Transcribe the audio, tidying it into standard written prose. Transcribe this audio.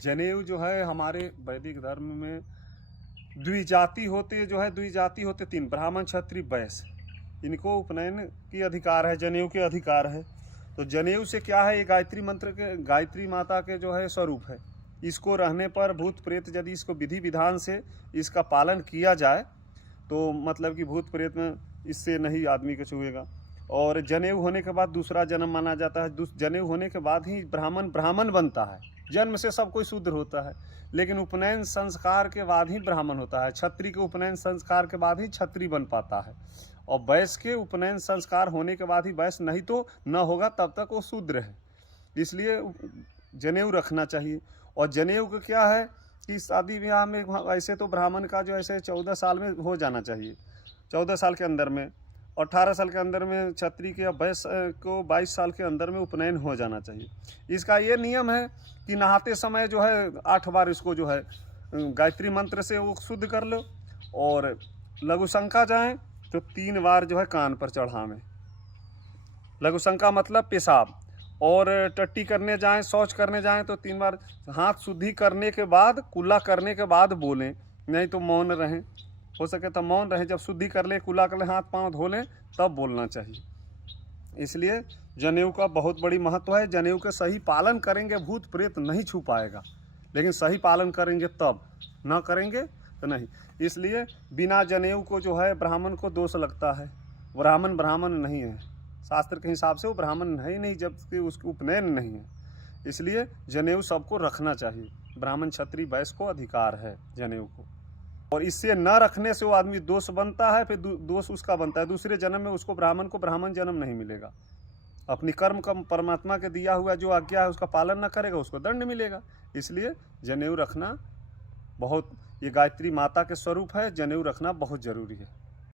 जनेऊ जो है हमारे वैदिक धर्म में द्विजाति होते द्विजाति होते तीन, ब्राह्मण क्षत्रिय वैश्य, इनको उपनयन की अधिकार है, जनेऊ के अधिकार है। तो जनेऊ से क्या है, ये गायत्री मंत्र के, गायत्री माता के जो है स्वरूप है। इसको रहने पर भूत प्रेत यदि इसको विधि विधान से इसका पालन किया जाए तो मतलब कि भूत प्रेत में इससे नहीं आदमी को छुएगा। और जनेऊ होने के बाद दूसरा जन्म माना जाता है। जनेऊ होने के बाद ही ब्राह्मण बनता है। जन्म से सब कोई शूद्र होता है, लेकिन उपनयन संस्कार के बाद ही ब्राह्मण होता है। क्षत्रिय के उपनयन संस्कार के बाद ही क्षत्रिय बन पाता है, और वैश्य के उपनयन संस्कार होने के बाद ही वैश्य, नहीं तो न होगा तब तक वो शूद्र है। इसलिए जनेऊ रखना चाहिए। और जनेऊ का क्या है कि शादी ब्याह में ऐसे तो ब्राह्मण का जो ऐसे 14 साल में हो जाना चाहिए, 14 साल के अंदर में, और 18 साल के अंदर में क्षत्रिय के, या वैश्य को 22 साल के अंदर में उपनयन हो जाना चाहिए। इसका ये नियम है कि नहाते समय जो है 8 बार इसको जो है गायत्री मंत्र से वो शुद्ध कर लो, और लघु शंका जाएँ तो 3 बार जो है कान पर चढ़ावें। लघु शंका मतलब पेशाब। और टट्टी करने जाएं, शौच करने जाएं तो 3 बार हाथ शुद्धि करने के बाद, कुल्ला करने के बाद बोलें, नहीं तो मौन रहें। हो सके तो मौन रहें। जब शुद्धि कर ले, कुल्ला कर ले, हाथ पांव धो लें, तब बोलना चाहिए। इसलिए जनेऊ का बहुत बड़ी महत्व है। जनेऊ के सही पालन करेंगे भूत प्रेत नहीं छू पाएगा, लेकिन सही पालन करेंगे तब, ना करेंगे तो नहीं। इसलिए बिना जनेऊ को जो है ब्राह्मण को दोष लगता है। ब्राह्मण नहीं है, शास्त्र के हिसाब से वो ब्राह्मण है ही नहीं, जबकि उसके उपनयन नहीं है। इसलिए जनेऊ सबको रखना चाहिए। ब्राह्मण क्षत्रिय वैश्य को अधिकार है जनेऊ को। और इससे न रखने से वो आदमी दोष बनता है, फिर दोष उसका बनता है। दूसरे जन्म में उसको ब्राह्मण जन्म नहीं मिलेगा। अपनी कर्म का परमात्मा के दिया हुआ जो आज्ञा है उसका पालन न करेगा, उसको दंड मिलेगा। इसलिए जनेऊ रखना बहुत, ये गायत्री माता के स्वरूप है, जनेऊ रखना बहुत जरूरी है।